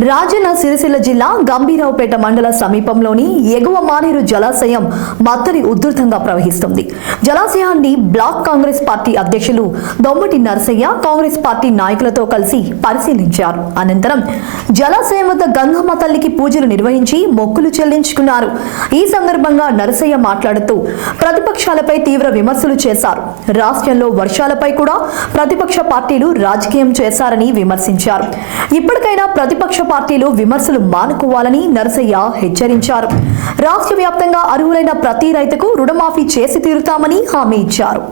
రాజన్న సిరిసిల్ల జిల్లా గంభీరావుపేట మండల సమీపంలోని ఎగువ మానేరు జలాశయం మత్తడి ఉధృతంగా ప్రవహిస్తుంది. జలాశయాన్ని బ్లాక్ కాంగ్రెస్ పార్టీ అధ్యక్షులు దొమ్మటి నరసయ్య కాంగ్రెస్ పార్టీ నాయకులతో కలిసి పరిశీలించారు. అనంతరం జలాశయం వద్ద గంగమ్మ తల్లికి పూజలు నిర్వహించి మొక్కులు చెల్లించుకున్నారు. ఈ సందర్భంగా నరసయ్య మాట్లాడుతూ ప్రతిపక్షాలపై తీవ్ర విమర్శలు చేశారు. రాష్ట్రంలో వర్షాలపై కూడా ప్రతిపక్ష పార్టీలు రాజకీయం చేశారని విమర్శించారు. ఇప్పటికైనా ప్రతిపక్ష పార్టీలు విమర్శలు మానుకోవాలని నరసయ్య హెచ్చరించారు. రాష్ట్ర వ్యాప్తంగా అర్హులైన ప్రతి రైతుకు రుణమాఫీ చేసి తీరుతామని హామీ ఇచ్చారు.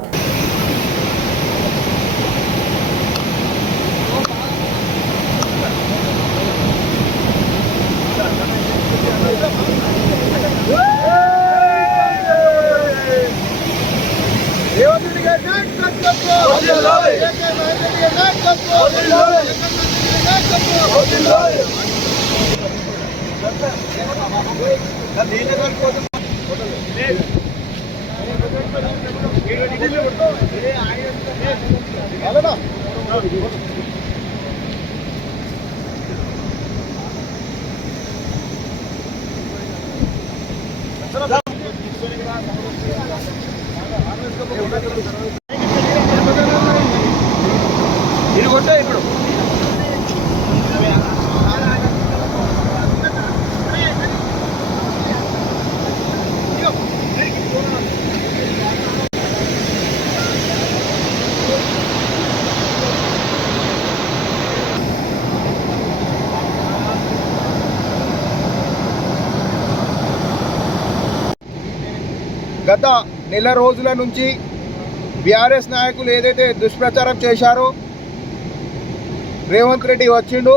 గత నెల రోజుల నుంచి బీఆర్ఎస్ నాయకులు ఏదైతే దుష్ప్రచారం చేశారో, రేవంత్ రెడ్డి వచ్చిండు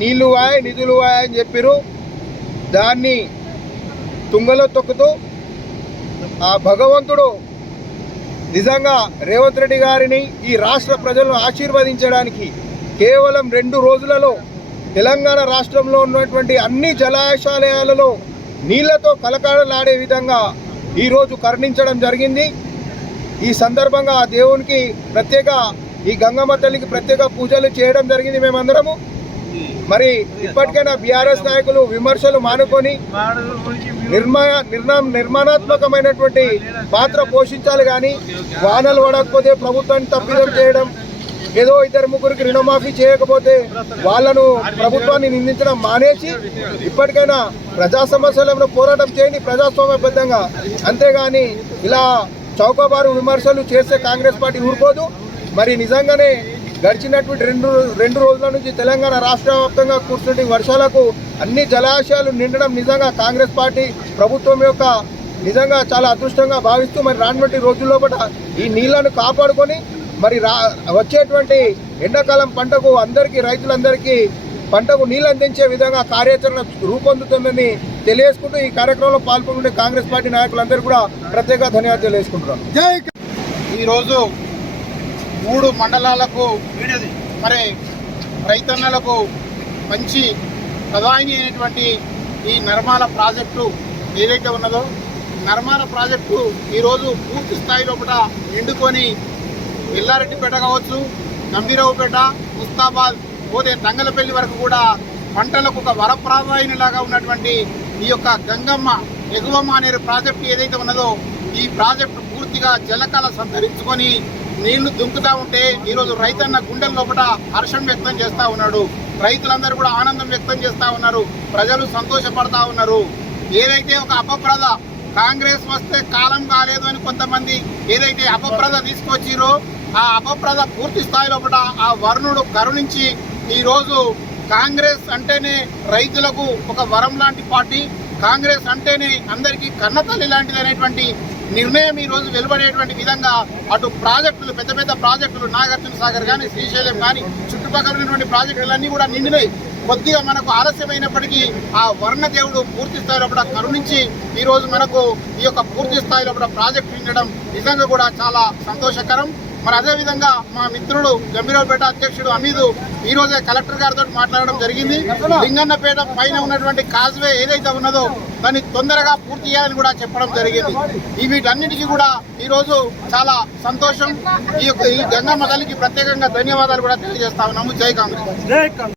నీళ్లు వాయ్ నిధులు వాయ్ అని చెప్పారు. దాన్ని తుంగలో తొక్కుతూ ఆ భగవంతుడు నిజంగా రేవంత్ రెడ్డి గారిని ఈ రాష్ట్ర ప్రజలను ఆశీర్వదించడానికి కేవలం 2 రోజులలో తెలంగాణ రాష్ట్రంలో ఉన్నటువంటి అన్ని జలాశయాలలో నీళ్లతో కలకాడలాడే విధంగా ఈరోజు కరుణించడం జరిగింది. ఈ సందర్భంగా ఆ దేవునికి ప్రత్యేక, ఈ గంగమ్మ తల్లికి ప్రత్యేక పూజలు చేయడం జరిగింది మేమందరము. మరి ఇప్పటికైనా బీఆర్ఎస్ నాయకులు విమర్శలు మానుకొని నిర్మాణాత్మకమైనటువంటి పాత్ర పోషించాలి. కానీ వానలు పడకపోతే ప్రభుత్వాన్ని తప్పిదం చేయడం, ఏదో 2-3కి రుణమాఫీ చేయకపోతే వాళ్ళను ప్రభుత్వాన్ని నిందించడం మానేసి ఇప్పటికైనా ప్రజా సమస్యలను పోరాటం చేయండి ప్రజాస్వామ్యబద్ధంగా. అంతేగాని ఇలా చౌకబారు విమర్శలు చేస్తే కాంగ్రెస్ పార్టీ ఊరుకోదు. మరి నిజంగానే గడిచినటువంటి 2 రోజుల నుంచి తెలంగాణ రాష్ట్ర వ్యాప్తంగా కూర్చుంటే వర్షాలకు అన్ని జలాశయాలు నిండడం నిజంగా కాంగ్రెస్ పార్టీ ప్రభుత్వం యొక్క నిజంగా చాలా అదృష్టంగా భావిస్తూ మరి రానున్నటి రోజుల్లో ఈ నీళ్లను కాపాడుకొని మరి వచ్చేటువంటి ఎండాకాలం పంటకు అందరికీ, రైతులందరికీ పంటకు నీళ్ళు అందించే విధంగా కార్యాచరణ రూపొందుతుందని తెలియజేసుకుంటూ ఈ కార్యక్రమంలో పాల్గొనే కాంగ్రెస్ పార్టీ నాయకులందరూ కూడా ప్రత్యేక ధన్యవాదాలు తెలియజేసుకుంటున్నాను. ఈరోజు 3 మండలాలకు మరి రైతన్నలకు మంచి ప్రధాని అయినటువంటి ఈ నర్మాల ప్రాజెక్టు ఏదైతే ఉన్నదో, నర్మాల ప్రాజెక్టు ఈరోజు పూర్తి స్థాయిలో కూడా నిండుకొని ఎల్లారెడ్డిపేట కావచ్చు, గంభీరావుపేట, ముస్తాబాద్ పోతే తంగలపల్లి వరకు కూడా పంటలకు ఒక వరప్రదాయినిలాగా ఉన్నటువంటి ఈ యొక్క గంగమ్మ ఎగువ మానేరు ప్రాజెక్టు ఏదైతే ఉన్నదో, ఈ ప్రాజెక్టు పూర్తిగా జలకాల సంతరించుకొని నీళ్లు దుంకుతా ఉంటే ఈరోజు రైతన్న గుండెల లోపల హర్షం వ్యక్తం చేస్తూ ఉన్నాడు. రైతులందరూ కూడా ఆనందం వ్యక్తం చేస్తూ ఉన్నారు. ప్రజలు సంతోషపడతా ఉన్నారు. ఏదైతే ఒక అపప్రద కాంగ్రెస్ వస్తే కాలం కాలేదు అని కొంతమంది ఏదైతే అపప్రద తీసుకొచ్చిరో, ఆ అపప్రద పూర్తి స్థాయిలో ఆ వరుణుడు కరుణించి ఈరోజు కాంగ్రెస్ అంటేనే రైతులకు ఒక వరం లాంటి పార్టీ, కాంగ్రెస్ అంటేనే అందరికీ కన్నతల్లి లాంటిది అనేటువంటి నిర్ణయం ఈరోజు వెలువడేటువంటి విధంగా అటు ప్రాజెక్టులు, పెద్ద పెద్ద ప్రాజెక్టులు నాగార్జున సాగర్ కానీ, శ్రీశైలం కానీ, చుట్టుపక్కల ఉన్నటువంటి ప్రాజెక్టులన్నీ కూడా నిండినాయి. కొద్దిగా మనకు ఆలస్యమైనప్పటికీ ఆ వర్ణదేవుడు పూర్తి స్థాయిలో కూడా కరుణించి ఈరోజు మనకు ఈ యొక్క పూర్తి స్థాయిలో కూడా ప్రాజెక్టు నిండడం నిజంగా కూడా చాలా సంతోషకరం. మరి అదేవిధంగా మా మిత్రుడు గంభీరావుపేట అధ్యక్షుడు అమీదు ఈరోజే కలెక్టర్ గారితో మాట్లాడడం జరిగింది. లింగన్నపేట పైన ఉన్నటువంటి కాజ్వే ఏదైతే ఉన్నదో దాన్ని తొందరగా పూర్తి చేయాలని కూడా చెప్పడం జరిగింది. వీటన్నిటికీ కూడా ఈరోజు చాలా సంతోషం. ఈ గంగమ్మ తల్లికి ప్రత్యేకంగా ధన్యవాదాలు కూడా తెలియజేస్తా ఉన్నాము. జై కాంగ్రెస్.